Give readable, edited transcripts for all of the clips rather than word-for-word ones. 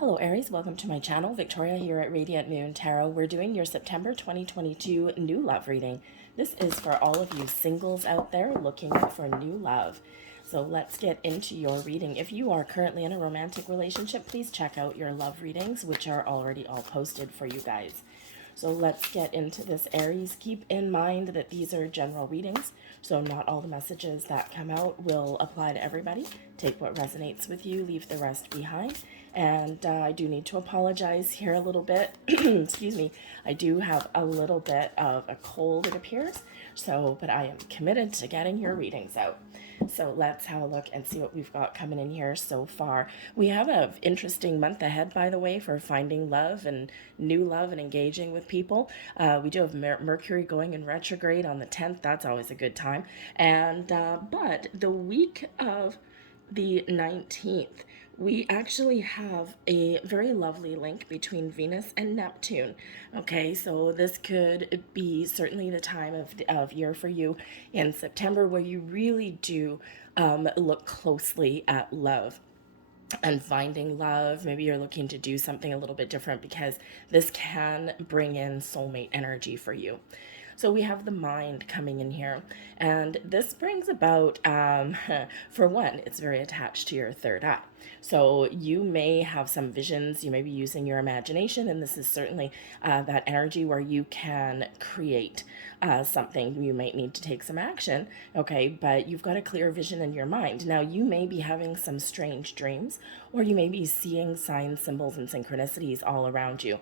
Hello Aries, welcome to my channel. Victoria here at Radiant Moon Tarot. We're doing your September 2022 new love reading. This is for all of you singles out there looking for new love. So let's get into your reading. If you are currently in a romantic relationship, please check out your love readings, which are already all posted for you guys. So let's get into this, Aries. Keep in mind that these are general readings, so not all the messages that come out will apply to everybody. Take what resonates with you, leave the rest behind. And I do need to apologize here a little bit. Excuse me. I do have a little bit of a cold, it appears. But I am committed to getting your readings out. So let's have a look and see what we've got coming in here so far. We have an interesting month ahead, by the way, for finding love and new love and engaging with people. We do have Mercury going in retrograde on the 10th. That's always a good time. And but the week of the 19th, we actually have a very lovely link between Venus and Neptune. Okay, so this could be certainly the time of year for you in September where you really do look closely at love and finding love. Maybe you're looking to do something a little bit different because this can bring in soulmate energy for you. So we have the mind coming in here, and this brings about, for one, it's very attached to your third eye. So you may have some visions, you may be using your imagination, and this is certainly that energy where you can create something. You might need to take some action, okay, but you've got a clear vision in your mind. Now, you may be having some strange dreams, or you may be seeing signs, symbols, and synchronicities all around you.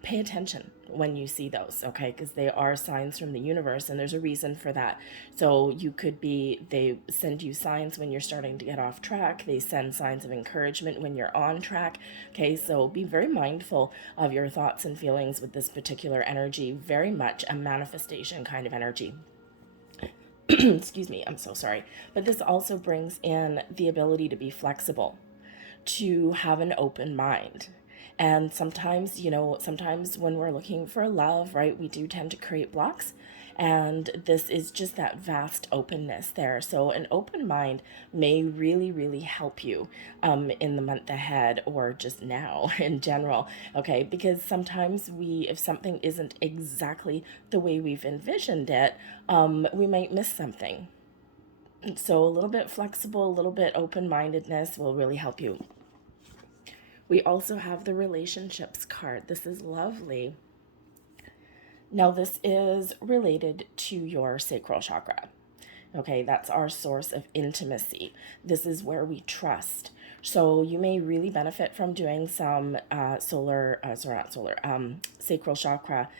Pay attention when you see those, okay? Because they are signs from the universe, and there's a reason for that. So you could be, they send you signs when you're starting to get off track. They send signs of encouragement when you're on track, okay? So be very mindful of your thoughts and feelings with this particular energy. Very much a manifestation kind of energy. Excuse me, I'm so sorry. But this also brings in the ability to be flexible, to have an open mind. And sometimes, sometimes when we're looking for love, right, we do tend to create blocks. And this is just that vast openness there. So an open mind may really, really help you in the month ahead, or just now in general, okay? Because sometimes if something isn't exactly the way we've envisioned it, we might miss something. So a little bit flexible, a little bit open-mindedness will really help you. We also have the relationships card. This is lovely. Now, this is related to your sacral chakra. Okay, that's our source of intimacy. This is where we trust. So you may really benefit from doing some sacral chakra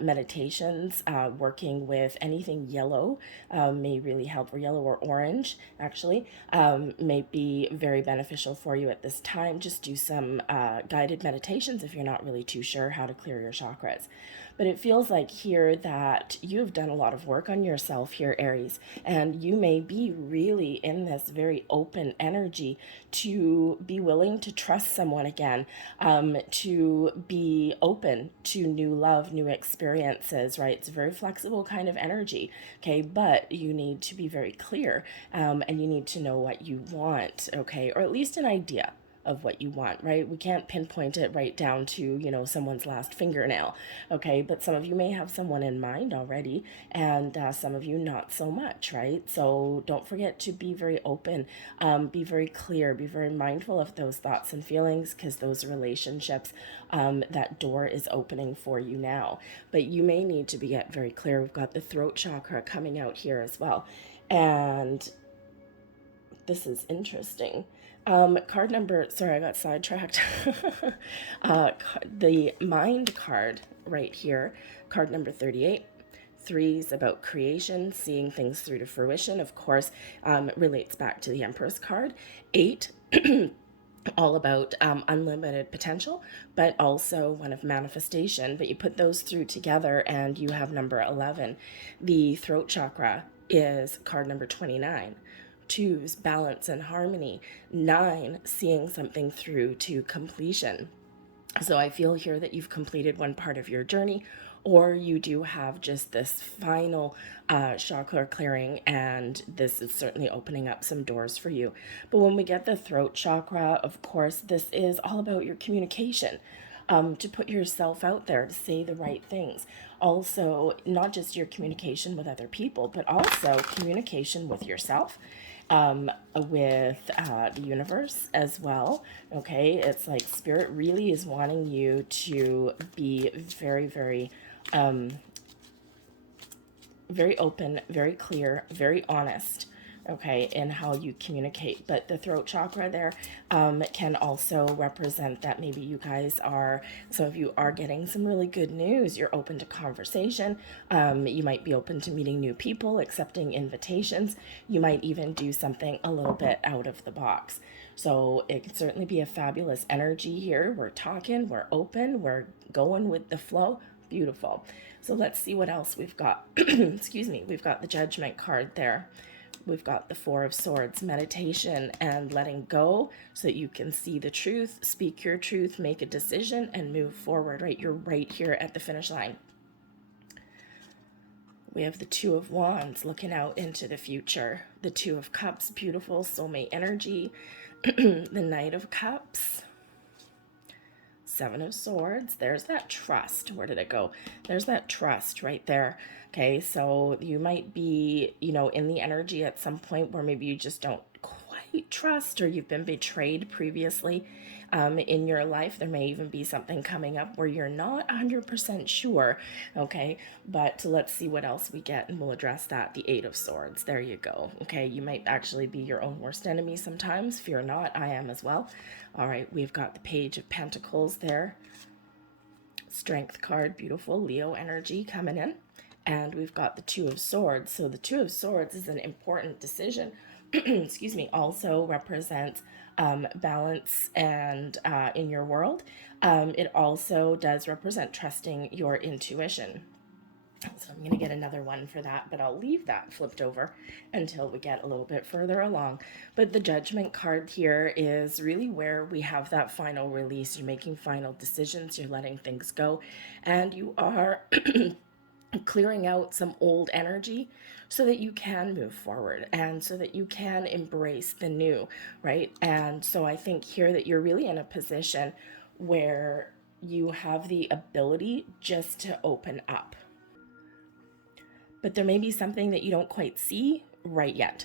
meditations. Working with anything yellow may really help, or yellow or orange, actually, may be very beneficial for you at this time. Just do some guided meditations if you're not really too sure how to clear your chakras. But it feels like here that you've done a lot of work on yourself here, Aries, and you may be really in this very open energy to be willing to trust someone again, to be open to new love, new experiences, right? It's a very flexible kind of energy, okay? But you need to be very clear, and you need to know what you want, okay? Or at least an idea of what you want, right? We can't pinpoint it right down to, someone's last fingernail, okay? But some of you may have someone in mind already, and some of you not so much, right? So don't forget to be very open, be very clear, be very mindful of those thoughts and feelings, because those relationships, that door is opening for you now. But you may need to get very clear. We've got the throat chakra coming out here as well. And this is interesting. Card number, sorry, I got sidetracked. The mind card right here, card number 38. 3 is about creation, seeing things through to fruition. Of course, relates back to the Empress card. 8, all about unlimited potential, but also one of manifestation. But you put those through together and you have number 11. The throat chakra is card number 29. 2's balance and harmony. 9, seeing something through to completion. So I feel here that you've completed one part of your journey, or you do have just this final chakra clearing, and this is certainly opening up some doors for you. But when we get the throat chakra, of course, this is all about your communication. To put yourself out there, to say the right things. Also, not just your communication with other people, but also communication with yourself, with the universe as well. Okay, it's like spirit really is wanting you to be very, very, very open, very clear, very honest, okay, in how you communicate. But the throat chakra there can also represent that maybe you guys are, some of you are getting some really good news. You're open to conversation. You might be open to meeting new people, accepting invitations. You might even do something a little bit out of the box. So it can certainly be a fabulous energy here. We're talking, we're open, we're going with the flow. Beautiful. So let's see what else we've got. Excuse me. We've got the Judgment card there. We've got the Four of Swords, meditation and letting go so that you can see the truth, speak your truth, make a decision, and move forward, right? You're right here at the finish line. We have the Two of Wands looking out into the future. The Two of Cups, beautiful soulmate energy. The Knight of Cups. Seven of Swords. There's that trust. Where did it go? There's that trust right there. Okay, so you might be, in the energy at some point where maybe you just don't quite trust, or you've been betrayed previously in your life. There may even be something coming up where you're not 100% sure. Okay, but let's see what else we get, and we'll address that. The Eight of Swords. There you go. Okay, you might actually be your own worst enemy sometimes. Fear not, I am as well. All right, we've got the Page of Pentacles there. Strength card, beautiful Leo energy coming in. And we've got the Two of Swords. So the Two of Swords is an important decision. Excuse me, also represents balance and in your world. It also does represent trusting your intuition. So I'm going to get another one for that, but I'll leave that flipped over until we get a little bit further along. But the Judgment card here is really where we have that final release. You're making final decisions, you're letting things go, and you are clearing out some old energy so that you can move forward and so that you can embrace the new, right? And so I think here that you're really in a position where you have the ability just to open up. But there may be something that you don't quite see right yet.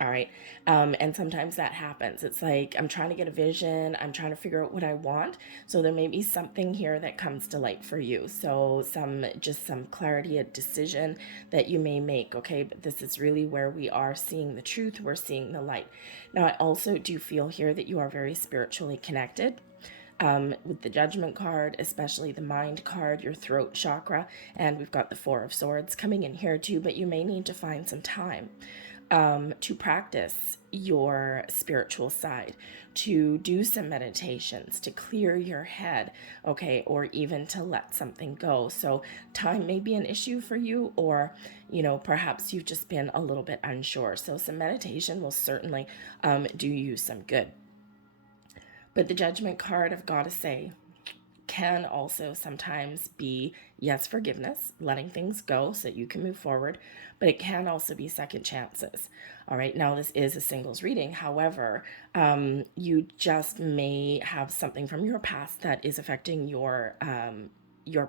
All right. And sometimes that happens. It's like, I'm trying to get a vision. I'm trying to figure out what I want. So there may be something here that comes to light for you. So just some clarity, a decision that you may make. Okay. But this is really where we are seeing the truth. We're seeing the light. Now, I also do feel here that you are very spiritually connected. With the Judgment card, especially the Mind card, your throat chakra, and we've got the Four of Swords coming in here too, but you may need to find some time to practice your spiritual side, to do some meditations, to clear your head, okay, or even to let something go. So time may be an issue for you, or, perhaps you've just been a little bit unsure. So some meditation will certainly do you some good. But the Judgment card, I've got to say, can also sometimes be, yes, forgiveness, letting things go so that you can move forward, but it can also be second chances. All right, now this is a singles reading. However, you just may have something from your past that is affecting your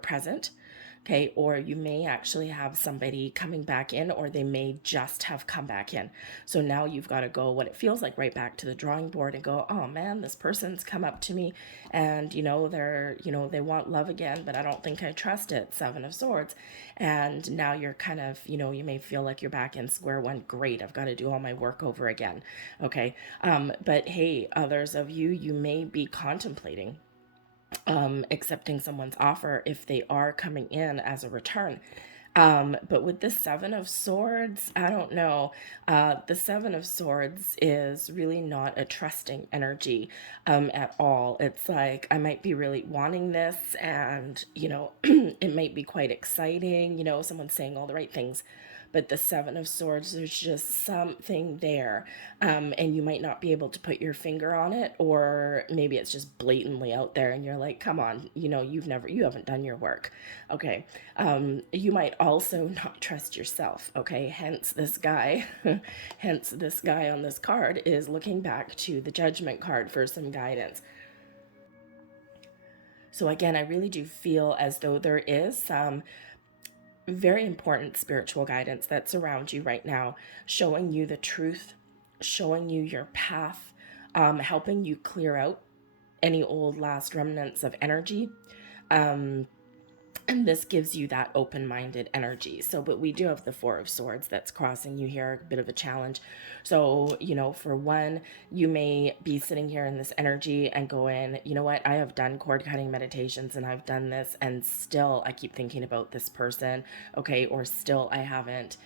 present. Okay, or you may actually have somebody coming back in, or they may just have come back in. So now you've got to go, what it feels like, right back to the drawing board and go, oh man, this person's come up to me and, they want love again, but I don't think I trust it. Seven of Swords. And now you're kind of, you may feel like you're back in square one. Great, I've got to do all my work over again. Okay, but hey, others of you, you may be contemplating accepting someone's offer if they are coming in as a return. But with the Seven of Swords, I don't know. The Seven of Swords is really not a trusting energy at all. It's like I might be really wanting this, and, it might be quite exciting, someone's saying all the right things. But the Seven of Swords, there's just something there. And you might not be able to put your finger on it, or maybe it's just blatantly out there and you're like, come on, you haven't done your work. Okay. You might also not trust yourself. Okay. Hence this guy on this card is looking back to the Judgment card for some guidance. So again, I really do feel as though there is some very important spiritual guidance that's around you right now, showing you the truth, showing you your path, helping you clear out any old last remnants of energy. And this gives you that open-minded energy. So, but we do have the Four of Swords that's crossing you here, a bit of a challenge. So, for one, you may be sitting here in this energy and going, you know what, I have done cord cutting meditations and I've done this, and still I keep thinking about this person, okay, or still I haven't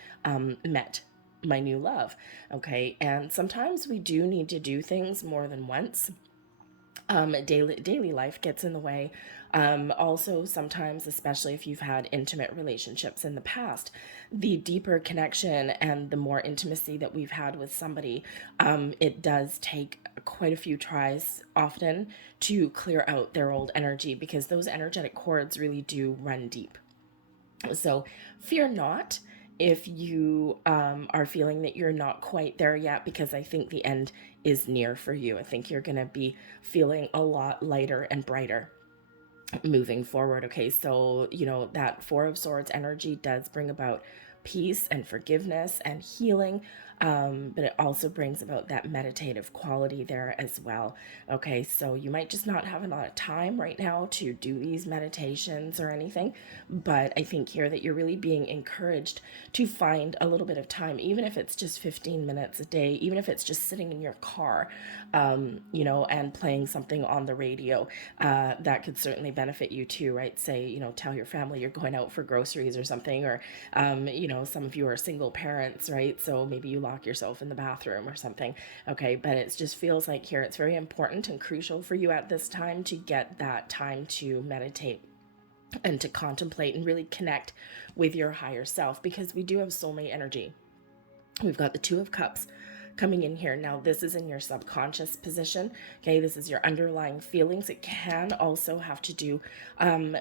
met my new love, okay. And sometimes we do need to do things more than once. Daily life gets in the way. Also, sometimes, especially if you've had intimate relationships in the past, the deeper connection and the more intimacy that we've had with somebody, it does take quite a few tries often to clear out their old energy, because those energetic cords really do run deep. So fear not if you are feeling that you're not quite there yet, because I think the end is near for you. I think you're going to be feeling a lot lighter and brighter moving forward. Okay, so, that Four of Swords energy does bring about peace and forgiveness and healing, but it also brings about that meditative quality there as well. Okay, so you might just not have a lot of time right now to do these meditations or anything, but I think here that you're really being encouraged to find a little bit of time, even if it's just 15 minutes a day, even if it's just sitting in your car, and playing something on the radio. That could certainly benefit you too, right? Say, tell your family you're going out for groceries or something, or, some of you are single parents, right? So maybe you lock yourself in the bathroom or something. Okay, but it just feels like here it's very important and crucial for you at this time to get that time to meditate and to contemplate and really connect with your higher self, because we do have soulmate energy. We've got the Two of Cups coming in here. Now, this is in your subconscious position. Okay, this is your underlying feelings. It can also have to do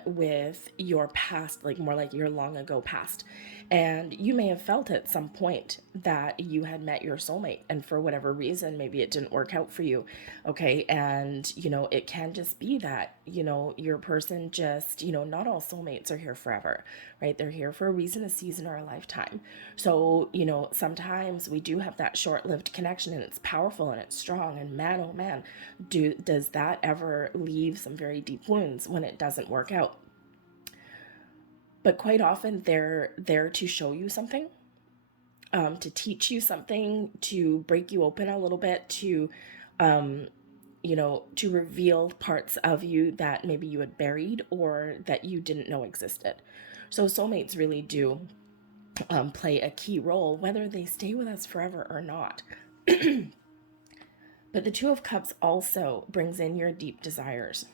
with your past, like more like your long ago past. And you may have felt at some point that you had met your soulmate, and for whatever reason, maybe it didn't work out for you. Okay, and it can just be that, your person just, not all soulmates are here forever, right? They're here for a reason, a season, or a lifetime. So, sometimes we do have that short-lived connection, and it's powerful and it's strong, and man, oh man, does that ever leave some very deep wounds when it doesn't work out. But quite often they're there to show you something, to teach you something, to break you open a little bit, to to reveal parts of you that maybe you had buried or that you didn't know existed. So soulmates really do play a key role, whether they stay with us forever or not. But the Two of Cups also brings in your deep desires.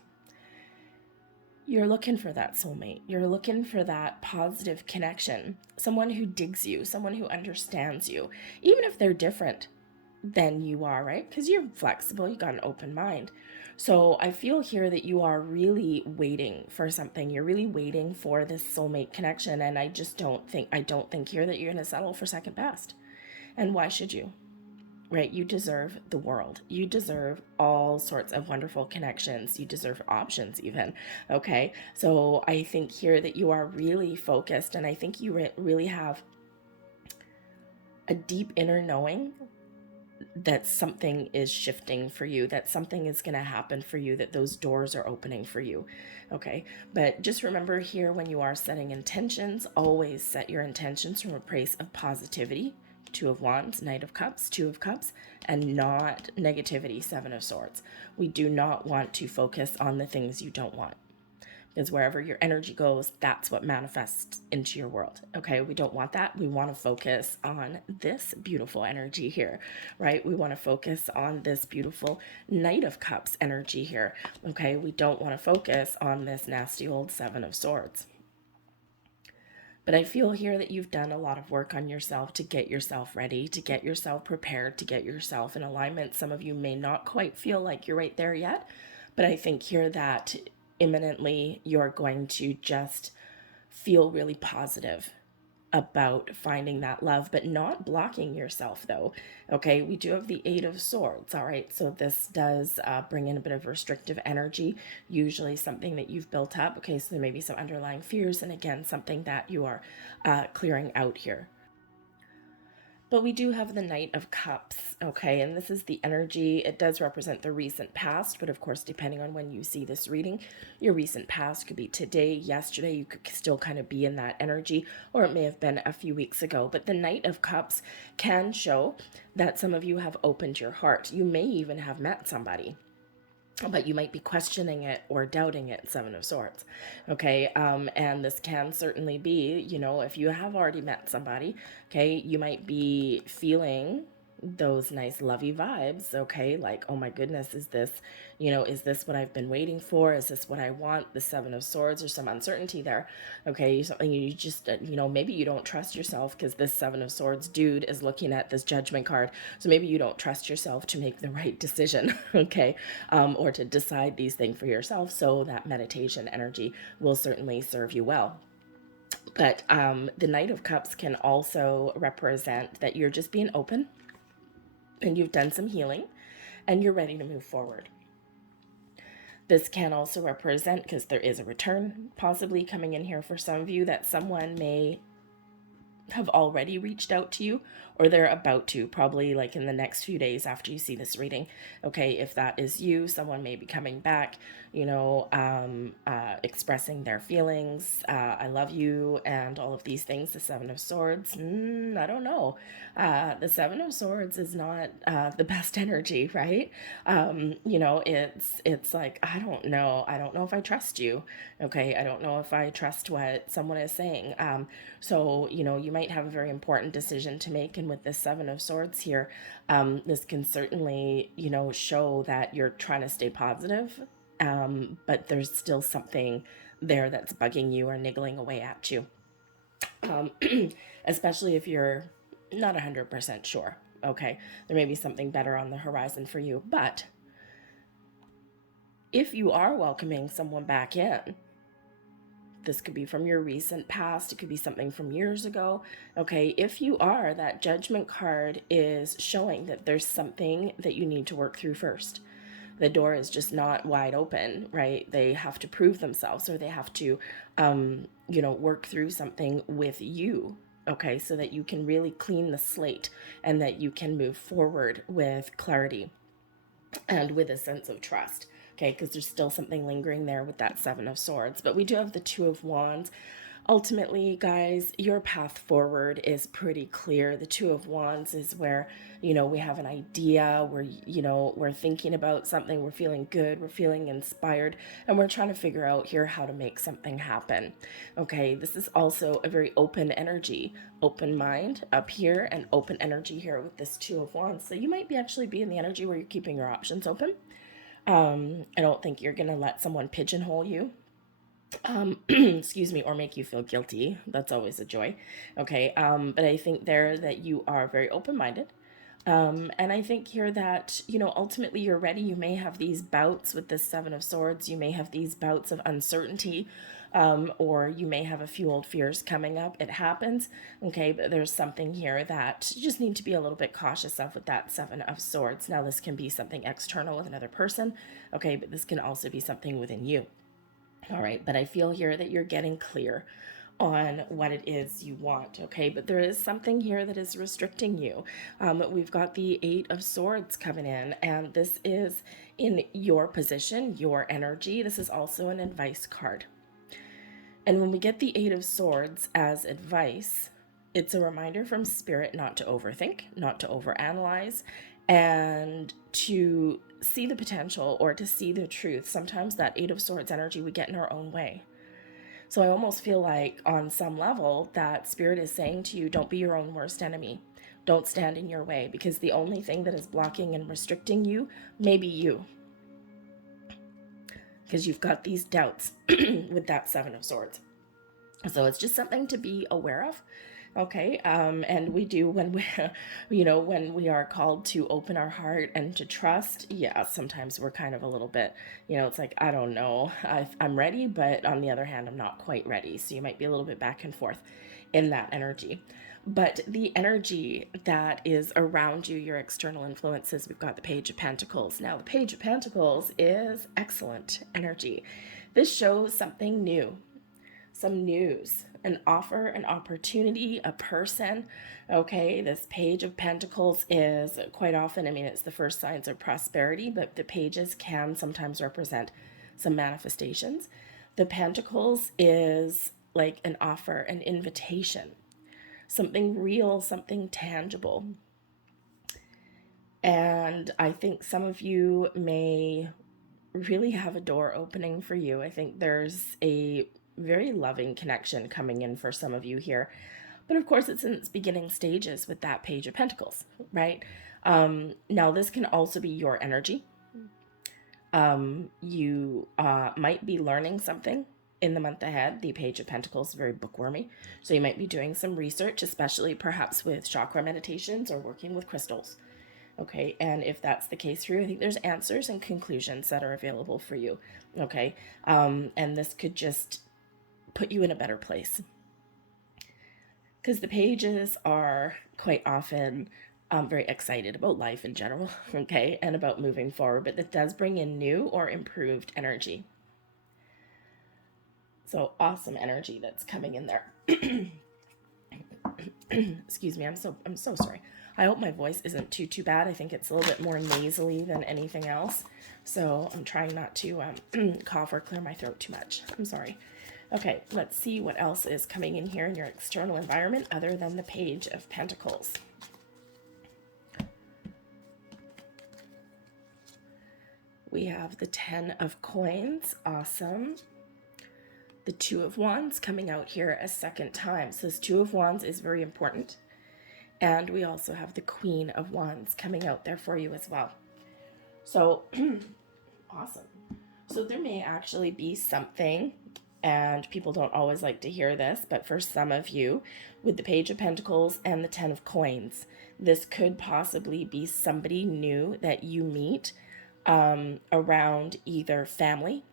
You're looking for that soulmate. You're looking for that positive connection, someone who digs you, someone who understands you, even if they're different than you are, right? Because you're flexible, you got an open mind. So I feel here that you are really waiting for something. You're really waiting for this soulmate connection, and I don't think here that you're going to settle for second best. And why should you? Right? You deserve the world. You deserve all sorts of wonderful connections. You deserve options even. Okay. So I think here that you are really focused, and I think you really have a deep inner knowing that something is shifting for you, that something is going to happen for you, that those doors are opening for you. Okay. But just remember here, when you are setting intentions, always set your intentions from a place of positivity. Two of Wands, Knight of Cups, Two of Cups, and not negativity, Seven of Swords. We do not want to focus on the things you don't want, Because wherever your energy goes, that's what manifests into your world. Okay, we don't want that. We want to focus on this beautiful energy here, right? We want to focus on this beautiful Knight of Cups energy here. Okay, we don't want to focus on this nasty old Seven of Swords. But I feel here that you've done a lot of work on yourself to get yourself ready, to get yourself prepared, to get yourself in alignment. Some of you may not quite feel like you're right there yet, but I think here that imminently you're going to just feel really positive about finding that love, but not blocking yourself though. Okay, we do have the Eight of Swords. All right, so this does bring in a bit of restrictive energy, usually something that you've built up. Okay, so there may be some underlying fears, and again, something that you are clearing out here. But we do have the Knight of Cups, okay? And this is the energy. It does represent the recent past, but of course, depending on when you see this reading, your recent past could be today, yesterday. You could still kind of be in that energy, or it may have been a few weeks ago. But the Knight of Cups can show that some of you have opened your heart. You may even have met somebody, but you might be questioning it or doubting it. Seven of Swords. Okay, and this can certainly be, you know, if you have already met somebody, okay, you might be feeling those nice lovey vibes, okay, like, oh my goodness, is this, you know, is this what I've been waiting for? Is this what I want? The Seven of Swords, or some uncertainty there, okay, something you just, you know, maybe you don't trust yourself, because this Seven of Swords dude is looking at this Judgment card, so maybe you don't trust yourself to make the right decision, okay, or to decide these things for yourself, so that meditation energy will certainly serve you well. But the Knight of Cups can also represent that you're just being open, and you've done some healing, and you're ready to move forward. This can also represent, because there is a return possibly coming in here for some of you, that someone may have already reached out to you, or they're about to, probably like in the next few days after you see this reading. Okay, if that is you, someone may be coming back, you know, expressing their feelings, I love you, and all of these things. The Seven of Swords, I don't know. The Seven of Swords is not the best energy, right? You know, it's like, I don't know if I trust you. Okay, I don't know if I trust what someone is saying. So, you know, you might have a very important decision to make, and with this Seven of Swords here, this can certainly, you know, show that you're trying to stay positive, but there's still something there that's bugging you or niggling away at you, especially if you're not 100% sure. Okay, there may be something better on the horizon for you, but if you are welcoming someone back in, this could be from your recent past, it could be something from years ago. Okay, if you are, that Judgment card is showing that there's something that you need to work through first. The door is just not wide open, right? They have to prove themselves, or they have to, you know, work through something with you, okay, so that you can really clean the slate, and that you can move forward with clarity and with a sense of trust. Okay, because there's still something lingering there with that Seven of Swords. But we do have the Two of Wands. Ultimately, guys, your path forward is pretty clear. The Two of Wands is where, you know, we have an idea, we're, you know, we're thinking about something, we're feeling good, we're feeling inspired, and we're trying to figure out here how to make something happen. Okay, this is also a very open energy, open mind up here, and open energy here with this Two of Wands. So you might be actually be in the energy where you're keeping your options open. I don't think you're gonna let someone pigeonhole you, excuse me, or make you feel guilty. That's always a joy. Okay, but I think there that you are very open-minded. And I think here that, you know, ultimately you're ready. You may have these bouts with this Seven of Swords. You may have these bouts of uncertainty, or you may have a few old fears coming up. It happens, okay? But there's something here that you just need to be a little bit cautious of with that Seven of Swords. Now, this can be something external with another person, okay? But this can also be something within you. All right, but I feel here that you're getting clear on what it is you want, okay? But there is something here that is restricting you. We've got the Eight of Swords coming in, and this is in your position, your energy. This is also an advice card. And when we get the Eight of Swords as advice, it's a reminder from Spirit not to overthink, not to overanalyze, and to see the potential or to see the truth. Sometimes that Eight of Swords energy, we get in our own way. So I almost feel like on some level that Spirit is saying to you, don't be your own worst enemy. Don't stand in your way, because the only thing that is blocking and restricting you may be you. Because you've got these doubts with that Seven of Swords. So it's just something to be aware of. Okay, and we do when we, when we are called to open our heart and to trust, yeah, sometimes we're kind of a little bit, it's like, I don't know, I'm ready, but on the other hand, I'm not quite ready. So you might be a little bit back and forth in that energy. But the energy that is around you, your external influences, we've got the Page of Pentacles. Now, the Page of Pentacles is excellent energy. This shows something new, some news, an offer, an opportunity, a person. Okay, this Page of Pentacles is quite often, it's the first signs of prosperity, but the pages can sometimes represent some manifestations. The Pentacles is like an offer, an invitation, something real, something tangible. And I think some of you may really have a door opening for you. I think there's a very loving connection coming in for some of you here. But of course, it's in its beginning stages with that Page of Pentacles, right? Now, this can also be your energy. You might be learning something in the month ahead. The Page of Pentacles is very bookwormy. So you might be doing some research, especially perhaps with chakra meditations or working with crystals. Okay, and if that's the case for you, I think there's answers and conclusions that are available for you. Okay, and this could just put you in a better place. Because the pages are quite often very excited about life in general, okay, and about moving forward, but that does bring in new or improved energy. So awesome energy that's coming in there. Excuse me, I'm so sorry. I hope my voice isn't too bad. I think it's a little bit more nasally than anything else. So I'm trying not to cough or clear my throat too much. I'm sorry. Okay, let's see what else is coming in here in your external environment other than the Page of Pentacles. We have the Ten of Coins. Awesome. The Two of Wands coming out here a second time. So this Two of Wands is very important. And we also have the Queen of Wands coming out there for you as well. So, awesome. So there may actually be something, and people don't always like to hear this, but for some of you, with the Page of Pentacles and the Ten of Coins, this could possibly be somebody new that you meet around either family,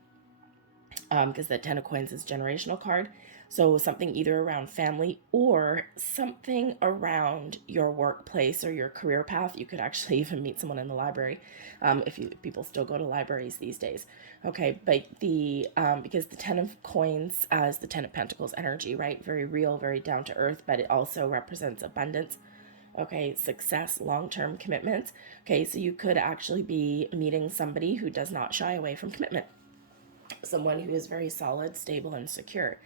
because the Ten of Coins is a generational card. So something either around family or something around your workplace or your career path. You could actually even meet someone in the library, if people still go to libraries these days. Okay, but the because the Ten of Coins is the Ten of Pentacles energy, right? Very real, very down to earth, but it also represents abundance. Okay, success, long-term commitments. Okay, so you could actually be meeting somebody who does not shy away from commitment. Someone who is very solid, stable, and secure.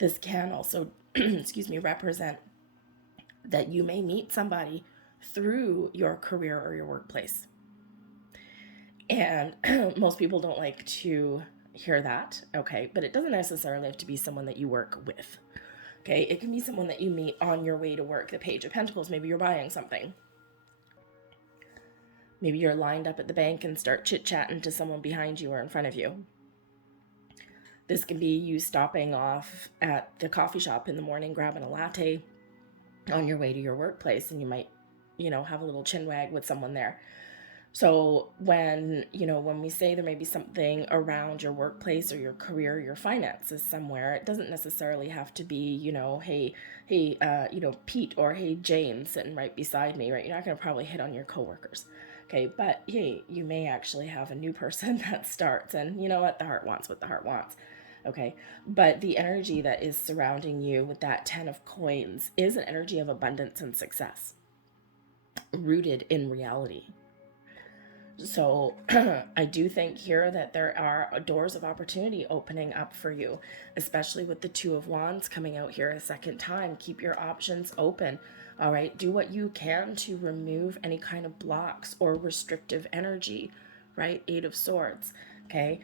This can also, represent that you may meet somebody through your career or your workplace. And most people don't like to hear that, okay? But it doesn't necessarily have to be someone that you work with, okay? It can be someone that you meet on your way to work. The Page of Pentacles, maybe you're buying something. Maybe you're lined up at the bank and start chit-chatting to someone behind you or in front of you. This can be you stopping off at the coffee shop in the morning, grabbing a latte on your way to your workplace, and you might, have a little chin wag with someone there. So when we say there may be something around your workplace or your career, your finances somewhere, it doesn't necessarily have to be, hey, Pete or hey, Jane sitting right beside me, right? You're not going to probably hit on your coworkers. Okay, but hey, you may actually have a new person that starts, and you know what? The heart wants what the heart wants. Okay, but the energy that is surrounding you with that Ten of Coins is an energy of abundance and success, rooted in reality. So I do think here that there are doors of opportunity opening up for you, especially with the Two of Wands coming out here a second time. Keep your options open. All right, do what you can to remove any kind of blocks or restrictive energy right? 8 of Swords, okay?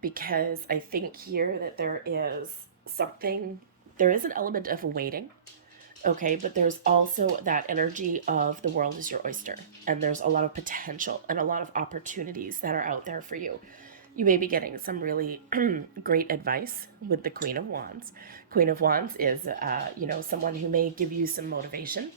Because I think here that there is an element of waiting, okay? But there's also that energy of the world is your oyster, and there's a lot of potential and a lot of opportunities that are out there for you. You may be getting some really great advice with the Queen of Wands. Queen of Wands is, someone who may give you some motivation,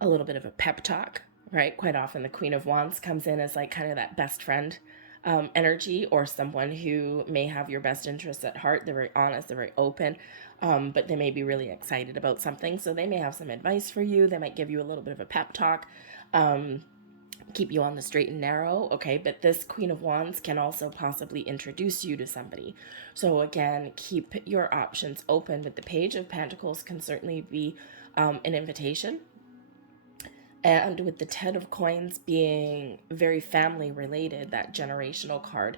a little bit of a pep talk, right? Quite often the Queen of Wands comes in as like kind of that best friend energy, or someone who may have your best interests at heart. They're very honest, they're very open, but they may be really excited about something. So they may have some advice for you. They might give you a little bit of a pep talk, keep you on the straight and narrow, okay? But this Queen of Wands can also possibly introduce you to somebody. So again, keep your options open, but the Page of Pentacles can certainly be an invitation. And with the 10 of Coins being very family related, that generational card,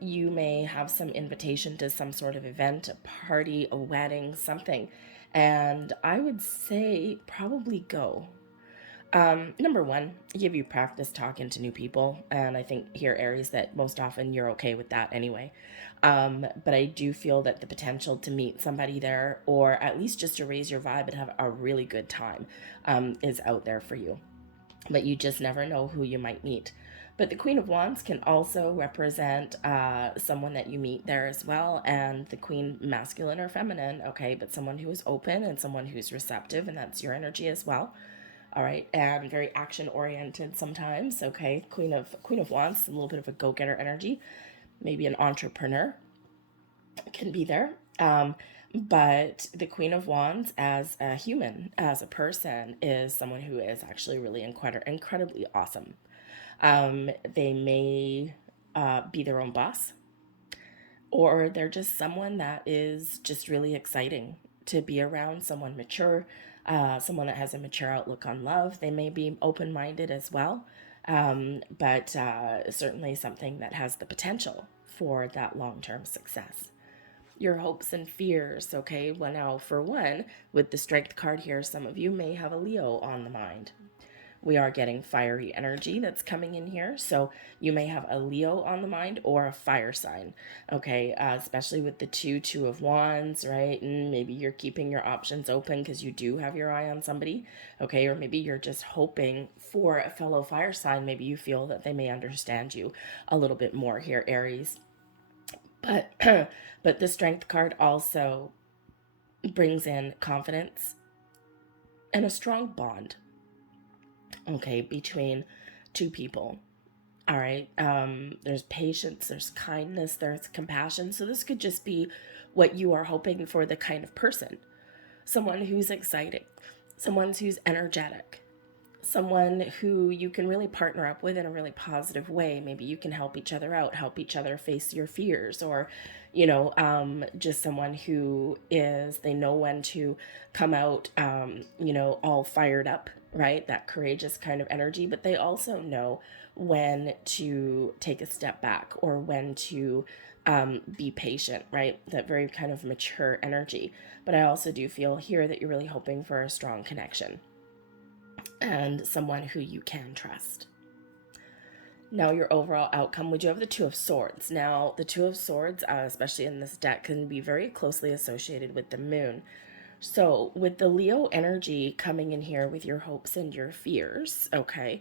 you may have some invitation to some sort of event, a party, a wedding, something. And I would say probably go. Number one, give you practice talking to new people. And I think here, Aries, that most often you're okay with that anyway. But I do feel that the potential to meet somebody there, or at least just to raise your vibe and have a really good time, is out there for you. But you just never know who you might meet. But the Queen of Wands can also represent someone that you meet there as well. And the Queen, masculine or feminine, okay? But someone who is open and someone who's receptive, and that's your energy as well. All right, and very action oriented sometimes. Okay, Queen of Wands, a little bit of a go getter energy, maybe an entrepreneur can be there. But the Queen of Wands, as a human, as a person, is someone who is actually really incredibly awesome. They may be their own boss, or they're just someone that is just really exciting to be around, someone mature, someone that has a mature outlook on love. They may be open-minded as well, but certainly something that has the potential for that long-term success. Your hopes and fears, okay? Well, now, for one, with the Strength card here, some of you may have a Leo on the mind. We are getting fiery energy that's coming in here. So you may have a Leo on the mind or a fire sign, okay? Especially with the two of Wands, right? And maybe you're keeping your options open because you do have your eye on somebody, okay? Or maybe you're just hoping for a fellow fire sign. Maybe you feel that they may understand you a little bit more here, Aries. But, but the Strength card also brings in confidence and a strong bond, okay, between two people. All right. There's patience, there's kindness, there's compassion. So this could just be what you are hoping for, the kind of person. Someone who's exciting, someone who's energetic, someone who you can really partner up with in a really positive way. Maybe you can help each other out, help each other face your fears, or, just someone who they know when to come out, all fired up, right? That courageous kind of energy, but they also know when to take a step back or when to be patient, right? That very kind of mature energy. But I also do feel here that you're really hoping for a strong connection and someone who you can trust. Now, your overall outcome, we do have the Two of Swords. Now, the Two of Swords, especially in this deck, can be very closely associated with the moon. So with the Leo energy coming in here with your hopes and your fears, okay,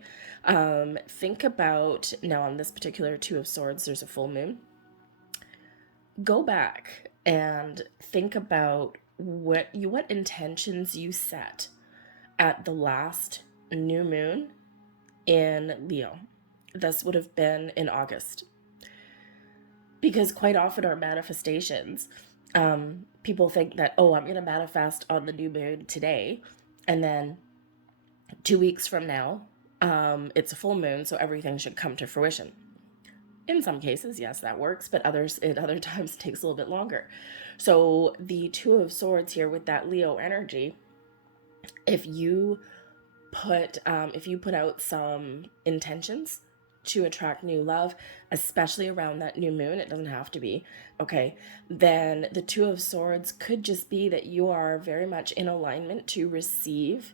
think about, now on this particular Two of Swords, there's a full moon. Go back and think about what intentions you set at the last new moon in Leo. This would have been in August. Because quite often our manifestations, people think that, oh, I'm going to manifest on the new moon today, and then 2 weeks from now, it's a full moon, so everything should come to fruition. In some cases, yes, that works, but at other times, it takes a little bit longer. So the Two of Swords here with that Leo energy, if you put out some intentions to attract new love, especially around that new moon, it doesn't have to be, okay, then the Two of Swords could just be that you are very much in alignment to receive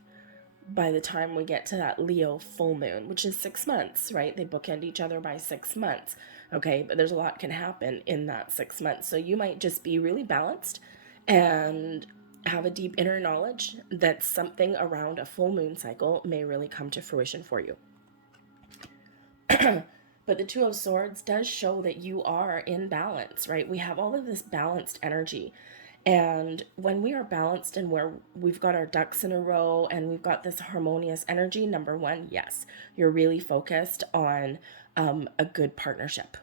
by the time we get to that Leo full moon, which is 6 months, right? They bookend each other by 6 months. Okay, but there's a lot can happen in that 6 months. So you might just be really balanced and have a deep inner knowledge that something around a full moon cycle may really come to fruition for you. But the Two of Swords does show that you are in balance, right? We have all of this balanced energy. And when we are balanced and where we've got our ducks in a row and we've got this harmonious energy, number one, yes, you're really focused on a good partnership,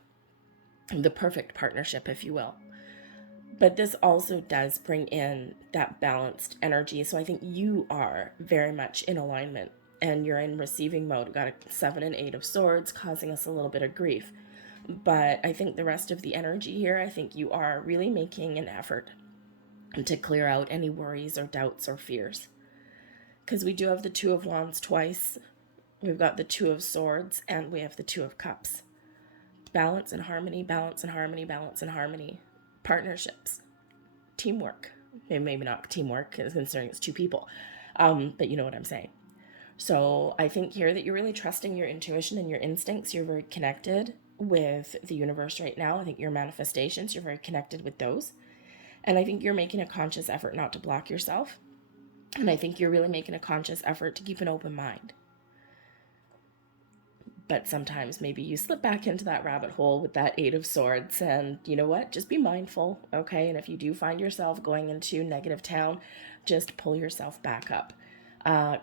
the perfect partnership, if you will. But this also does bring in that balanced energy. So I think you are very much in alignment and you're in receiving mode. We've got a 7 and 8 of Swords causing us a little bit of grief. But I think the rest of the energy here, I think you are really making an effort to clear out any worries or doubts or fears. Because we do have the Two of Wands twice. We've got the Two of Swords and we have the Two of Cups. Balance and harmony, balance and harmony, balance and harmony. Partnerships, teamwork. Maybe not teamwork, considering it's two people, but you know what I'm saying. So I think here that you're really trusting your intuition and your instincts. You're very connected with the universe right now. I think your manifestations, you're very connected with those. And I think you're making a conscious effort not to block yourself. And I think you're really making a conscious effort to keep an open mind. But sometimes maybe you slip back into that rabbit hole with that 8 of Swords, and you know what? Just be mindful, okay? And if you do find yourself going into negative town, just pull yourself back up.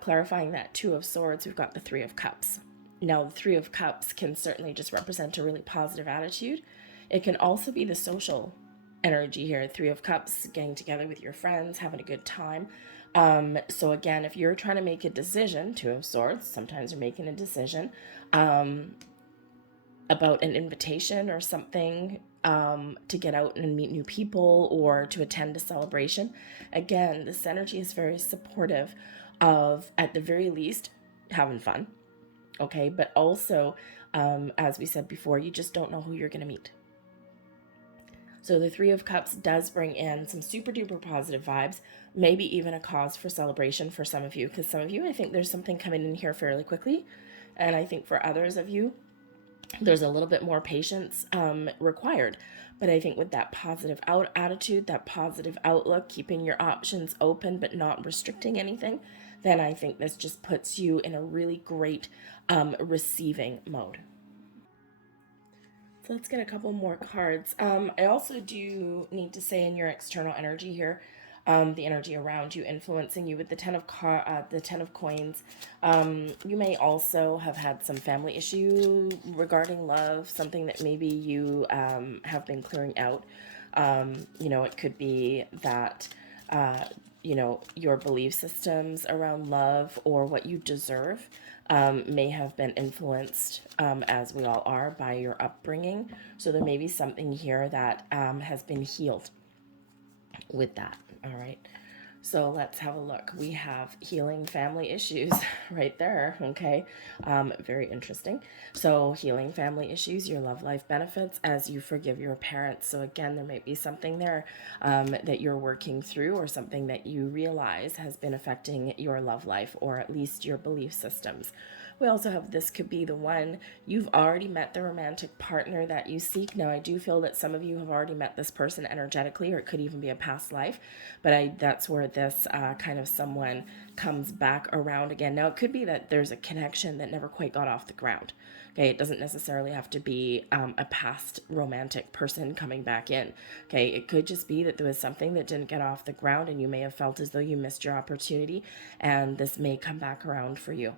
Clarifying that 2 of Swords, we've got the 3 of Cups. Now, the 3 of Cups can certainly just represent a really positive attitude. It can also be the social energy here. 3 of Cups, getting together with your friends, having a good time. So again, if you're trying to make a decision, 2 of Swords, sometimes you're making a decision about an invitation or something, to get out and meet new people or to attend a celebration. Again, this energy is very supportive of, at the very least, having fun. Okay, but also, as we said before, you just don't know who you're going to meet. So the 3 of Cups does bring in some super duper positive vibes, maybe even a cause for celebration for some of you, because some of you, I think there's something coming in here fairly quickly. And I think for others of you, there's a little bit more patience required. But I think with that positive attitude, that positive outlook, keeping your options open but not restricting anything, then I think this just puts you in a really great receiving mode. So let's get a couple more cards. I also do need to say in your external energy here, the energy around you influencing you with the the 10 of Coins. You may also have had some family issue regarding love, something that maybe you have been clearing out. It could be that your belief systems around love or what you deserve may have been influenced, as we all are, by your upbringing. So there may be something here that has been healed with that. All right. So let's have a look. We have healing family issues right there. Okay. Very interesting. So healing family issues, your love life benefits as you forgive your parents. So again, there might be something there that you're working through, or something that you realize has been affecting your love life, or at least your belief systems. We also have, this could be the one you've already met, the romantic partner that you seek. Now, I do feel that some of you have already met this person energetically, or it could even be a past life. But that's where this kind of someone comes back around again. Now, it could be that there's a connection that never quite got off the ground. Okay, it doesn't necessarily have to be a past romantic person coming back in. Okay, it could just be that there was something that didn't get off the ground, and you may have felt as though you missed your opportunity, and this may come back around for you.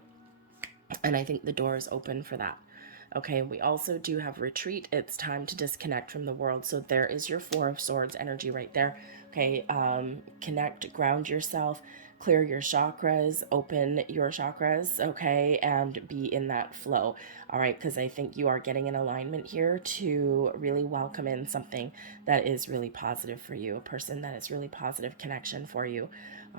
And I think the door is open for that. Okay, we also do have retreat. It's time to disconnect from the world. So there is your 4 of Swords energy right there. Okay, connect, ground yourself, clear your chakras, open your chakras, okay, and be in that flow. All right, because I think you are getting an alignment here to really welcome in something that is really positive for you, a person that is really positive connection for you.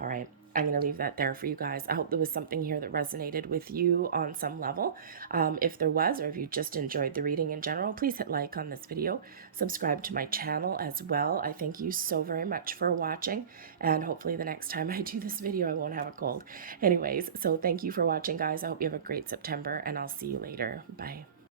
All right. I'm going to leave that there for you guys. I hope there was something here that resonated with you on some level. If there was, or if you just enjoyed the reading in general, please hit like on this video. Subscribe to my channel as well. I thank you so very much for watching. And hopefully the next time I do this video, I won't have a cold. Anyways, so thank you for watching, guys. I hope you have a great September, and I'll see you later. Bye.